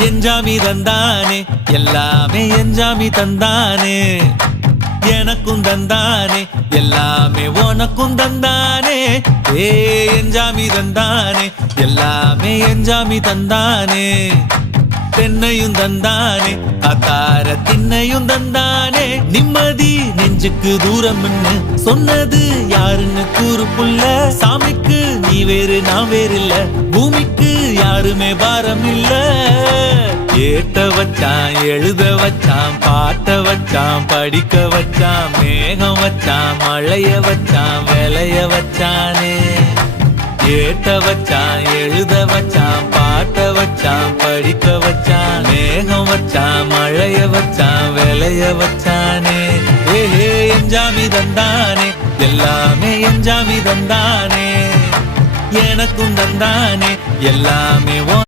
எஞ்சாமி தந்தானே எல்லாமே எஞ்சாமி தந்தானே எனக்கும் தந்தானே எல்லாமே உனக்கும் தந்தானே ஏ எஞ்சாமி தந்தானே எல்லாமே எஞ்சாமி தந்தானே தென்னையும் தந்தானே அத்தார திண்ணையும் தந்தானே நிம்மதி நெஞ்சுக்கு தூரம் சொன்னது யாருன்னு கூறு புள்ள சாமிக்கு நீ வேறு நான் வேறு இல்ல பூமிக்கு யாருமே பாரம் இல்ல ஏத்த வச்சான் எழுத வச்சான் பாட்ட வச்சான் படிக்க வச்சான் மேகம் வச்சான் மழைய வச்சான் விளைய வச்சானே ஏத்த வச்சான் எழுத வச்சான் பாட்ட வச்சான் படிக்க வச்சான் மேகம் வச்சான் மழைய வச்சான் விளைய வச்சானே ஏஹே எஞ்சாமி தந்தானே எல்லாமே எஞ்சாமி தந்தானே எனக்கும் தந்தானே எல்லாமே